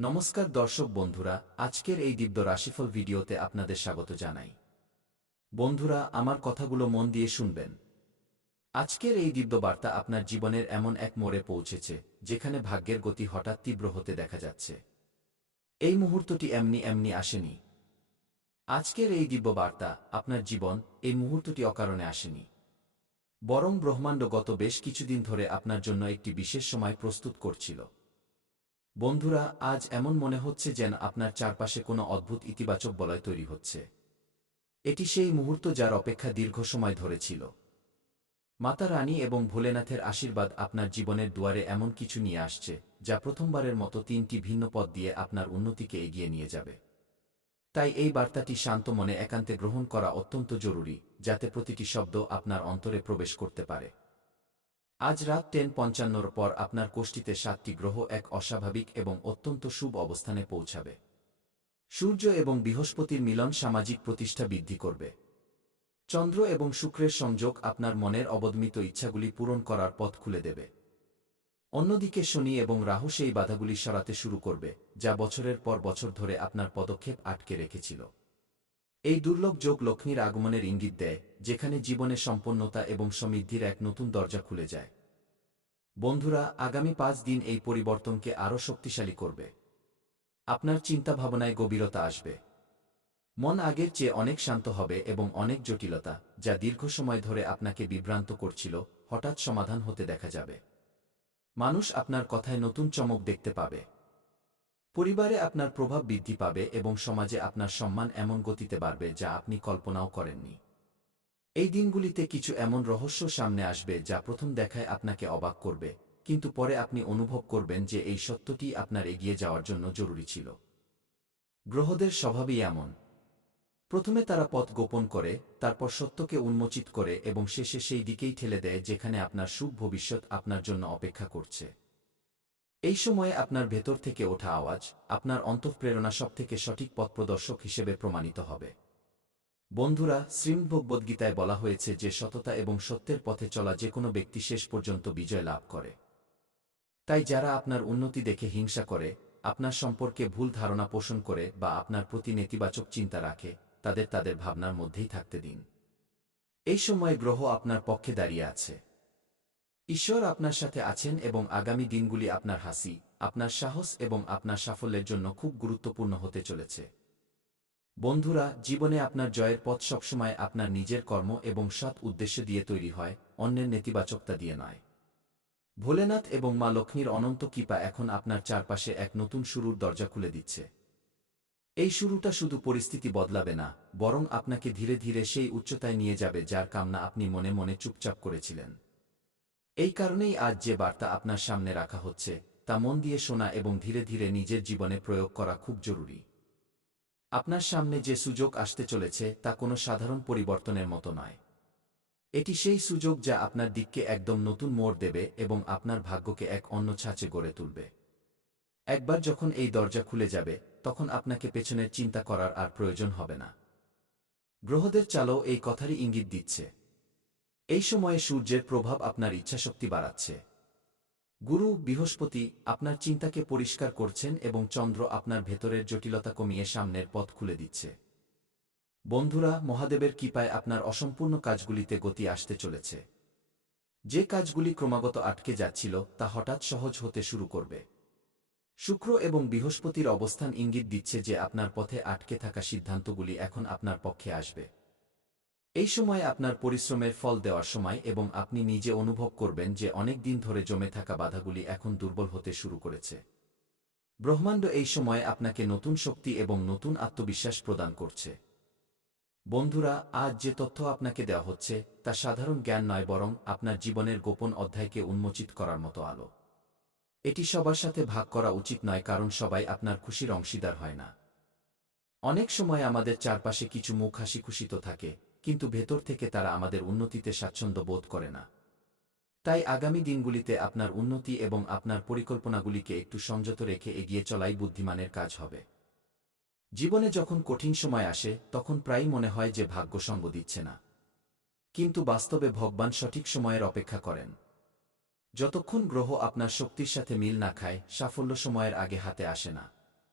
নমস্কার দর্শক বন্ধুরা, আজকের এই দিব্য রাশিফল ভিডিওতে আপনাদের স্বাগত জানাই। বন্ধুরা, আমার কথাগুলো মন দিয়ে শুনবেন। আজকের এই দিব্য বার্তা আপনার জীবনের এমন এক মোড়ে পৌঁছেছে যেখানে ভাগ্যের গতি হঠাৎ তীব্র হতে দেখা যাচ্ছে। এই মুহূর্তটি এমনি এমনি আসেনি। আজকের এই দিব্য বার্তা আপনার জীবন এই মুহূর্তটি অকারণে আসেনি, বরং ব্রহ্মাণ্ড গত বেশ কিছুদিন ধরে আপনার জন্য একটি বিশেষ সময় প্রস্তুত করছিল। বন্ধুরা, আজ এমন মনে হচ্ছে যেন আপনার চারপাশে কোনো অদ্ভুত ইতিবাচক বলয় তৈরি হচ্ছে। এটি সেই মুহূর্ত যার অপেক্ষা দীর্ঘ সময় ধরে ছিল। মাতা রানী এবং ভোলেনাথের আশীর্বাদ আপনার জীবনের দুয়ারে এমন কিছু নিয়ে আসছে যা প্রথমবারের মতো তিনটি ভিন্ন পথ দিয়ে আপনার উন্নতিকে এগিয়ে নিয়ে যাবে। তাই এই বার্তাটি শান্ত মনে একান্তে গ্রহণ করা অত্যন্ত জরুরি, যাতে প্রতিটি শব্দ আপনার অন্তরে প্রবেশ করতে পারে। আজ রাত 10:55 পর আপনার কোষ্ঠীতে 7টি গ্রহ এক অস্বাভাবিক এবং অত্যন্ত শুভ অবস্থানে পৌঁছাবে। সূর্য এবং বৃহস্পতির মিলন সামাজিক প্রতিষ্ঠা বৃদ্ধি করবে। চন্দ্র এবং শুক্রের সংযোগ আপনার মনের অবদমিত ইচ্ছাগুলি পূরণ করার পথ খুলে দেবে। অন্যদিকে শনি এবং রাহু সেই বাধাগুলি সরাতে শুরু করবে যা বছরের পর বছর ধরে আপনার পদক্ষেপ আটকে রেখেছিল। এই দুর্লভ যোগ লক্ষ্মীর আগমনের ইঙ্গিত দেয়, যেখানে জীবনে সম্পন্নতা এবং সমৃদ্ধির এক নতুন দরজা খুলে যায়। বন্ধুরা, আগামী 5 দিন এই পরিবর্তনকে আরও শক্তিশালী করবে। আপনার চিন্তাভাবনায় গভীরতা আসবে। মন আগের চেয়ে অনেক শান্ত হবে এবং অনেক জটিলতা, যা দীর্ঘ সময় ধরে আপনাকে বিভ্রান্ত করছিল, হঠাৎ সমাধান হতে দেখা যাবে। মানুষ আপনার কথায় নতুন চমক দেখতে পাবে। পরিবারে আপনার প্রভাব বৃদ্ধি পাবে এবং সমাজে আপনার সম্মান এমন গতিতে বাড়বে যা আপনি কল্পনাও করেননি। এই দিনগুলিতে কিছু এমন রহস্য সামনে আসবে যা প্রথম দেখায় আপনাকে অবাক করবে, কিন্তু পরে আপনি অনুভব করবেন যে এই সত্যটি আপনার এগিয়ে যাওয়ার জন্য জরুরি ছিল। গ্রহদের স্বভাবই এমন। প্রথমে তারা পথ গোপন করে, তারপর সত্যকে উন্মোচিত করে এবং শেষে সেই দিকেই ঠেলে দেয় যেখানে আপনার শুভ ভবিষ্যৎ আপনার জন্য অপেক্ষা করছে। এই সময়ে আপনার ভেতর থেকে ওঠা আওয়াজ, আপনার অন্তঃপ্রেরণা সবথেকে সঠিক পথপ্রদর্শক হিসেবে প্রমাণিত হবে। বন্ধুরা, শ্রীমদ্ভগবদ্গীতায় বলা হয়েছে যে সততা এবং সত্যের পথে চলা যে কোনো ব্যক্তি শেষ পর্যন্ত বিজয় লাভ করে। তাই যারা আপনার উন্নতি দেখে হিংসা করে, আপনার সম্পর্কে ভুল ধারণা পোষণ করে বা আপনার প্রতি নেতিবাচক চিন্তা রাখে, তাদের ভাবনার মধ্যেই থাকতে দিন। এই সময়ে গ্রহ আপনার পক্ষে দাঁড়িয়ে আছে। ঈশ্বর আপনার সাথে আছেন এবং আগামী দিনগুলি আপনার হাসি, আপনার সাহস এবং আপনার সাফল্যের জন্য খুব গুরুত্বপূর্ণ হতে চলেছে। বন্ধুরা, জীবনে আপনার জয়ের পথ সবসময় আপনার নিজের কর্ম এবং সৎ উদ্দেশ্য দিয়ে তৈরি হয়, অন্যের নেতিবাচকতা দিয়ে নয়। ভোলেনাথ এবং মা লক্ষ্মীর অনন্ত কৃপা এখন আপনার চারপাশে এক নতুন শুরুর দরজা খুলে দিচ্ছে। এই শুরুটা শুধু পরিস্থিতি বদলাবে না, বরং আপনাকে ধীরে ধীরে সেই উচ্চতায় নিয়ে যাবে যার কামনা আপনি মনে মনে চুপচাপ করেছিলেন। এই কারণেই আজ যে বার্তা আপনার সামনে রাখা হচ্ছে তা মন দিয়ে শোনা এবং ধীরে ধীরে নিজের জীবনে প্রয়োগ করা খুব জরুরি। আপনার সামনে যে সুযোগ আসতে চলেছে তা কোনো সাধারণ পরিবর্তনের মতো নয়। এটি সেই সুযোগ যা আপনার দিককে একদম নতুন মোড় দেবে এবং আপনার ভাগ্যকে এক অন্য ছাঁচে গড়ে তুলবে। একবার যখন এই দরজা খুলে যাবে, তখন আপনাকে পেছনের চিন্তা করার আর প্রয়োজন হবে না। গ্রহদের চালও এই কথারই ইঙ্গিত দিচ্ছে। এই সময়ে সূর্যের প্রভাব আপনার ইচ্ছাশক্তি বাড়াচ্ছে। গুরু, বৃহস্পতি আপনার চিন্তাকে পরিষ্কার করছেন এবং চন্দ্র আপনার ভেতরের জটিলতা কমিয়ে সামনের পথ খুলে দিচ্ছে। বন্ধুরা, মহাদেবের কৃপায় আপনার অসম্পূর্ণ কাজগুলিতে গতি আসতে চলেছে। যে কাজগুলি ক্রমাগত আটকে যাচ্ছিল তা হঠাৎ সহজ হতে শুরু করবে। শুক্র এবং বৃহস্পতির অবস্থান ইঙ্গিত দিচ্ছে যে আপনার পথে আটকে থাকা সিদ্ধান্তগুলি এখন আপনার পক্ষে আসবে। এই সময় আপনার পরিশ্রমের ফল দেওয়ার সময় এবং আপনি নিজে অনুভব করবেন যে অনেক দিন ধরে জমে থাকা বাধাগুলি এখন দুর্বল হতে শুরু করেছে। ব্রহ্মাণ্ড এই সময়ে আপনাকে নতুন শক্তি এবং নতুন আত্মবিশ্বাস প্রদান করছে। বন্ধুরা, আজ যে তথ্য আপনাকে দেওয়া হচ্ছে তা সাধারণ জ্ঞান নয়, বরং আপনার জীবনের গোপন অধ্যায়কে উন্মোচিত করার মতো আলো। এটি সবার সাথে ভাগ করা উচিত নয়, কারণ সবাই আপনার খুশির অংশীদার হয় না। অনেক সময় আমাদের চারপাশে কিছু মুখ হাসি খুশিত থাকে, কিন্তু ভেতর থেকে তারা আমাদের উন্নতিতে স্বাচ্ছন্দ্য বোধ করে না। তাই আগামী দিনগুলিতে আপনার উন্নতি এবং আপনার পরিকল্পনাগুলিকে একটু সংযত রেখে এগিয়ে চলাই বুদ্ধিমানের কাজ হবে। জীবনে যখন কঠিন সময় আসে তখন প্রায়ই মনে হয় যে ভাগ্য সঙ্গ দিচ্ছে না, কিন্তু বাস্তবে ভগবান সঠিক সময়ের অপেক্ষা করেন। যতক্ষণ গ্রহ আপনার শক্তির সাথে মিল না খায়, সাফল্য সময়ের আগে হাতে আসে না।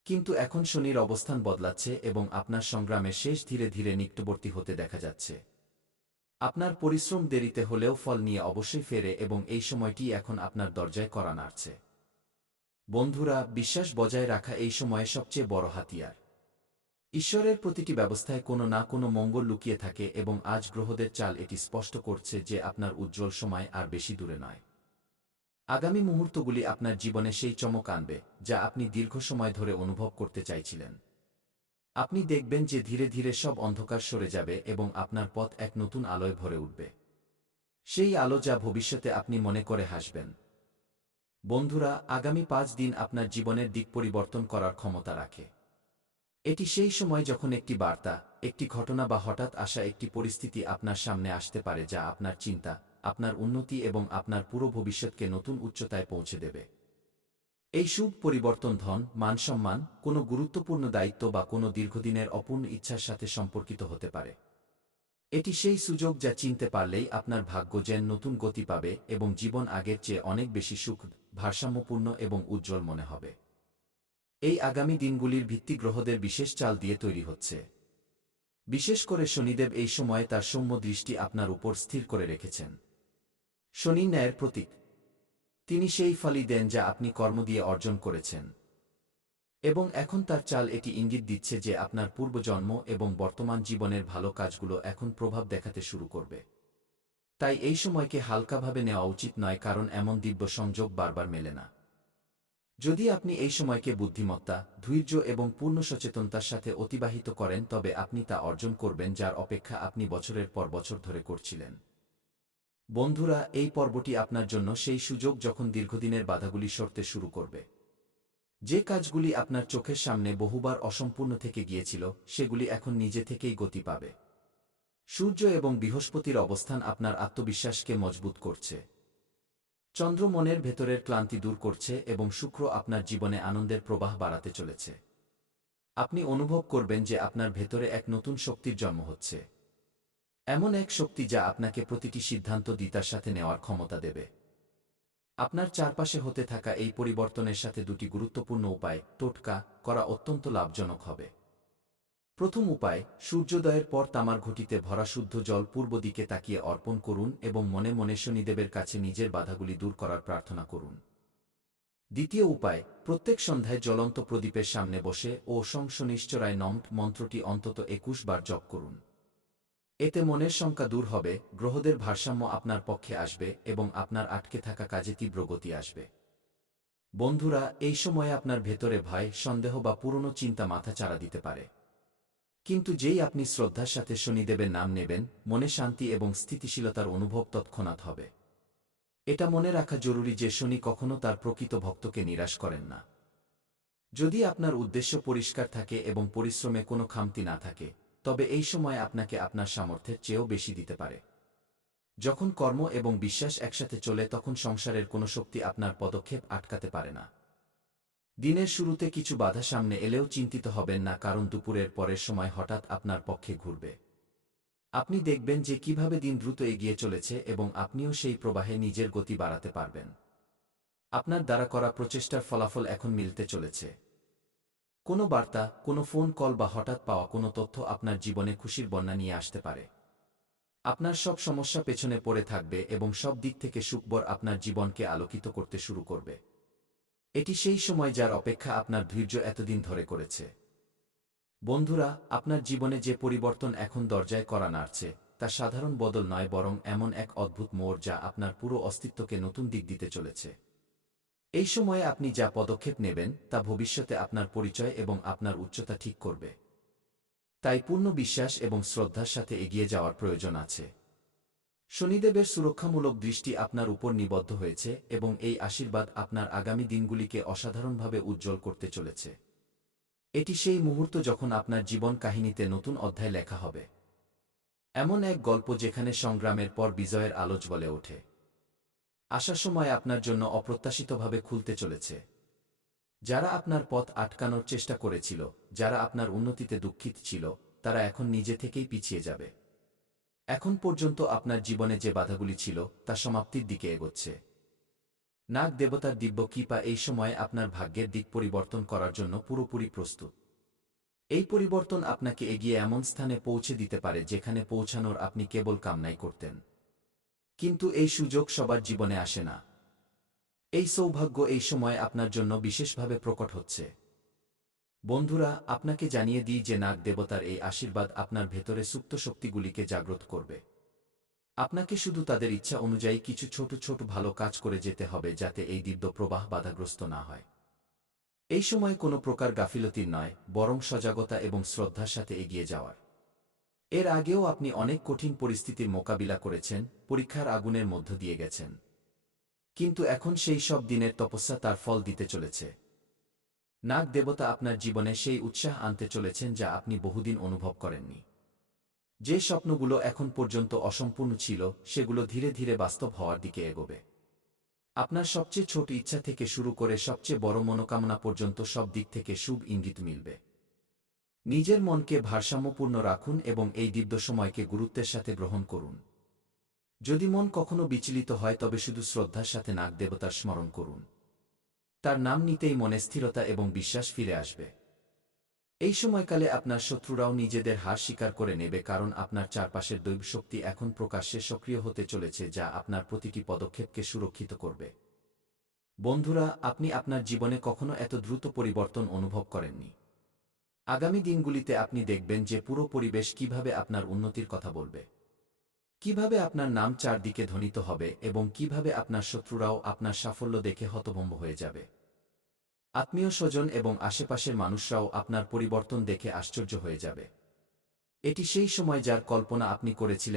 কিন্তু এখন শনির অবস্থান বদলাচ্ছে এবং আপনার সংগ্রামের শেষ ধীরে ধীরে নিকটবর্তী হতে দেখা যাচ্ছে। আপনার পরিশ্রম দেরিতে হলেও ফল নিয়ে অবশ্যই ফেরে এবং এই সময়টি এখন আপনার দরজায় কড়া নাড়ছে। বন্ধুরা, বিশ্বাস বজায় রাখা এই সময়ে সবচেয়ে বড় হাতিয়ার। ঈশ্বরের প্রতিটি ব্যবস্থায় কোনো না কোনো মঙ্গল লুকিয়ে থাকে এবং আজ গ্রহদের চাল এটি স্পষ্ট করছে যে আপনার উজ্জ্বল সময় আর বেশি দূরে নয়। আগামী মুহূর্তগুলি আপনার জীবনে সেই চমক আনবে যা আপনি দীর্ঘ সময় ধরে অনুভব করতে চাইছিলেন। আপনি দেখবেন যে ধীরে ধীরে সব অন্ধকার সরে যাবে এবং আপনার পথ এক নতুন আলোয় ভরে উঠবে। সেই আলো যা ভবিষ্যতে আপনি মনে করে হাসবেন। বন্ধুরা, আগামী 5 দিন আপনার জীবনের দিক পরিবর্তন করার ক্ষমতা রাখে। এটি সেই সময় যখন একটি বার্তা, একটি ঘটনা বা হঠাৎ আসা একটি পরিস্থিতি আপনার সামনে আসতে পারে যা আপনার চিন্তা, আপনার উন্নতি এবং আপনার পুরো ভবিষ্যৎকে নতুন উচ্চতায় পৌঁছে দেবে। এই শুভ পরিবর্তন ধন, মান-সম্মান, কোনো গুরুত্বপূর্ণ দায়িত্ব বা কোনো দীর্ঘদিনের অপূর্ণ ইচ্ছার সাথে সম্পর্কিত হতে পারে। এটি সেই সুযোগ যা চিনতে পারলেই আপনার ভাগ্য যেন নতুন গতি পাবে এবং জীবন আগের চেয়ে অনেক বেশি সুখ, ভারসাম্যপূর্ণ এবং উজ্জ্বল মনে হবে। এই আগামী দিনগুলির ভিত্তি গ্রহদের বিশেষ চাল দিয়ে তৈরি হচ্ছে। বিশেষ করে শনিদেব এই সময়ে তার সৌম্য দৃষ্টি আপনার উপর স্থির করে রেখেছেন। শনি ন্যায়ের প্রতীক। তিনি সেই ফলই দেন যা আপনি কর্ম দিয়ে অর্জন করেছেন। এবং এখন তার চাল এটি ইঙ্গিত দিচ্ছে যে আপনার পূর্বজন্ম এবং বর্তমান জীবনের ভালো কাজগুলো এখন প্রভাব দেখাতে শুরু করবে। তাই এই সময়কে হালকাভাবে নেওয়া উচিত নয়, কারণ এমন দিব্য সংযোগ বারবার মেলে না। যদি আপনি এই সময়কে বুদ্ধিমত্তা, ধৈর্য এবং পূর্ণ সচেতনতার সাথে অতিবাহিত করেন তবে আপনি তা অর্জন করবেন যার অপেক্ষা আপনি বছরের পর বছর ধরে করছিলেন। বন্ধুরা, এই পর্বটি আপনার জন্য সেই সুযোগ যখন দীর্ঘদিনের বাধাগুলি সরতে শুরু করবে। যে কাজগুলি আপনার চোখের সামনে বহুবার অসম্পূর্ণ থেকে গিয়েছিল সেগুলি এখন নিজে থেকেই গতি পাবে। সূর্য এবং বৃহস্পতির অবস্থান আপনার আত্মবিশ্বাসকে মজবুত করছে। চন্দ্র মনের ভেতরের ক্লান্তি দূর করছে এবং শুক্র আপনার জীবনে আনন্দের প্রবাহ বাড়াতে চলেছে। আপনি অনুভব করবেন যে আপনার ভেতরে এক নতুন শক্তির জন্ম হচ্ছে। এমন এক শক্তি যা আপনাকে প্রতিটি সিদ্ধান্ত দ্বিতার সাথে নেওয়ার ক্ষমতা দেবে। আপনার চারপাশে হতে থাকা এই পরিবর্তনের সাথে দুটি গুরুত্বপূর্ণ উপায় টোটকা করা অত্যন্ত লাভজনক হবে। প্রথম উপায়, সূর্যোদয়ের পর তামার ঘটিতে ভরা শুদ্ধ জল পূর্ব দিকে তাকিয়ে অর্পণ করুন এবং মনে মনে শনিদেবের কাছে নিজের বাধাগুলি দূর করার প্রার্থনা করুন। দ্বিতীয় উপায়, প্রত্যেক সন্ধ্যায় জ্বলন্ত প্রদীপের সামনে বসে ও শং শনিশ্চরায় নম মন্ত্রটি অন্তত 21 বার জপ করুন। এতে মনের শঙ্কা দূর হবে, গ্রহদের ভারসাম্য আপনার পক্ষে আসবে এবং আপনার আটকে থাকা কাজে তীব্র গতি আসবে। বন্ধুরা, এই সময়ে আপনার ভেতরে ভয়, সন্দেহ বা পুরনো চিন্তা মাথাচাড়া দিতে পারে। কিন্তু যেই আপনি শ্রদ্ধার সাথে শনিদেবের নাম নেবেন, মনে শান্তি এবং স্থিতিশীলতার অনুভব তৎক্ষণাৎ হবে। এটা মনে রাখা জরুরি যে শনি কখনো তার প্রকৃত ভক্তকে নিরাশ করেন না। যদি আপনার উদ্দেশ্য পরিষ্কার থাকে এবং পরিশ্রমে কোনো খামতি না থাকে, তবে এই সময় আপনাকে আপনার সামর্থ্যের চেয়েও বেশি দিতে পারে। যখন কর্ম এবং বিশ্বাস একসাথে চলে তখন সংসারের কোনো শক্তি আপনার পদক্ষেপ আটকাতে পারে না। দিনের শুরুতে কিছু বাধা সামনে এলেও চিন্তিত হবেন না, কারণ দুপুরের পরের সময় হঠাৎ আপনার পক্ষে ঘুরবে। আপনি দেখবেন যে কিভাবে দিন দ্রুত এগিয়ে চলেছে এবং আপনিও সেই প্রবাহে নিজের গতি বাড়াতে পারবেন। আপনার দ্বারা করা প্রচেষ্টার ফলাফল এখন মিলতে চলেছে। কোনো বার্তা, কোনো ফোন কল বা হঠাৎ পাওয়া কোনো তথ্য আপনার জীবনে খুশির বন্যা নিয়ে আসতে পারে। আপনার সব সমস্যা পেছনে পড়ে থাকবে এবং সব দিক থেকে সুখবর আপনার জীবনকে আলোকিত করতে শুরু করবে। এটি সেই সময় যার অপেক্ষা আপনার ধৈর্য এতদিন ধরে করেছে। বন্ধুরা, আপনার জীবনে যে পরিবর্তন এখন দরজায় কড়া নাড়ছে তা সাধারণ বদল নয়, বরং এমন এক অদ্ভুত মোড় যা আপনার পুরো অস্তিত্বকে নতুন দিক দিতে চলেছে। এই সময়ে আপনি যা পদক্ষেপ নেবেন তা ভবিষ্যতে আপনার পরিচয় এবং আপনার উচ্চতা ঠিক করবে। তাই পূর্ণ বিশ্বাস এবং শ্রদ্ধার সাথে এগিয়ে যাওয়ার প্রয়োজন আছে। শনিদেবের সুরক্ষামূলক দৃষ্টি আপনার উপর নিবদ্ধ হয়েছে এবং এই আশীর্বাদ আপনার আগামী দিনগুলিকে অসাধারণভাবে উজ্জ্বল করতে চলেছে। এটি সেই মুহূর্ত যখন আপনার জীবন কাহিনীতে নতুন অধ্যায় লেখা হবে। এমন এক গল্প যেখানে সংগ্রামের পর বিজয়ের আলো জ্বলে ওঠে। আসার সময় আপনার জন্য অপ্রত্যাশিতভাবে খুলতে চলেছে। যারা আপনার পথ আটকানোর চেষ্টা করেছিল, যারা আপনার উন্নতিতে দুঃখিত ছিল, তারা এখন নিজে থেকেই পিছিয়ে যাবে। এখন পর্যন্ত আপনার জীবনে যে বাধাগুলি ছিল তা সমাপ্তির দিকে এগোচ্ছে। নাগ দেবতার দিব্য কৃপা এই সময়ে আপনার ভাগ্যের দিক পরিবর্তন করার জন্য পুরোপুরি প্রস্তুত। এই পরিবর্তন আপনাকে এগিয়ে এমন স্থানে পৌঁছে দিতে পারে যেখানে পৌঁছানোর আপনি কেবল কামনাই করতেন। কিন্তু এই সুযোগ সবার জীবনে আসে না। এই সৌভাগ্য এই সময় আপনার জন্য বিশেষভাবে প্রকট হচ্ছে। বন্ধুরা, আপনাকে জানিয়ে দিই যে নাগ দেবতার এই আশীর্বাদ আপনার ভেতরে সুপ্ত শক্তিগুলিকে জাগ্রত করবে। আপনাকে শুধু তাদের ইচ্ছা অনুযায়ী কিছু ছোট ছোট ভালো কাজ করে যেতে হবে যাতে এই দিব্য প্রবাহ বাধাগ্রস্ত না হয়। এই সময় কোনো প্রকার গাফিলতির নয়, বরং সজাগতা এবং শ্রদ্ধার সাথে এগিয়ে যাওয়ার। এর আগেও আপনি অনেক কঠিন পরিস্থিতির মোকাবিলা করেছেন, পরীক্ষার আগুনের মধ্য দিয়ে গেছেন। কিন্তু এখন সেই সব দিনের তপস্যা তার ফল দিতে চলেছে। নাগ দেবতা আপনার জীবনে সেই উৎসাহ আনতে চলেছেন যা আপনি বহুদিন অনুভব করেননি। যে স্বপ্নগুলো এখন পর্যন্ত অসম্পূর্ণ ছিল সেগুলো ধীরে ধীরে বাস্তব হওয়ার দিকে এগোবে। আপনার সবচেয়ে ছোট ইচ্ছা থেকে শুরু করে সবচেয়ে বড় মনোকামনা পর্যন্ত সব দিক থেকে শুভ ইঙ্গিত মিলবে। নিজের মনকে ভারসাম্যপূর্ণ রাখুন এবং এই দিব্য সময়কে গুরুত্বের সাথে গ্রহণ করুন। যদি মন কখনো বিচলিত হয় তবে শুধু শ্রদ্ধার সাথে নাগ দেবতার স্মরণ করুন। তার নাম নিতেই মনে স্থিরতা এবং বিশ্বাস ফিরে আসবে। এই সময়কালে আপনার শত্রুরাও নিজেদের হার স্বীকার করে নেবে, কারণ আপনার চারপাশের দৈব শক্তি এখন প্রকাশ্যে সক্রিয় হতে চলেছে যা আপনার প্রতিটি পদক্ষেপকে সুরক্ষিত করবে। বন্ধুরা, আপনি আপনার জীবনে কখনো এত দ্রুত পরিবর্তন অনুভব করেননি। আগামী দিনগুলিতে আপনি দেখবেন যে পুরো পরিবেশ কিভাবে আপনার উন্নতির কথা বলবে, কিভাবে আপনার নাম চারদিকে ধ্বনিত হবে এবং কিভাবে আপনার শত্রুরাও আপনার সাফল্য দেখে হতভম্ব হয়ে যাবে। আত্মীয় স্বজন এবং আশেপাশের মানুষরাও আপনার পরিবর্তন দেখে আশ্চর্য হয়ে যাবে। এটি সেই সময় যার কল্পনা আপনি করেছিলেন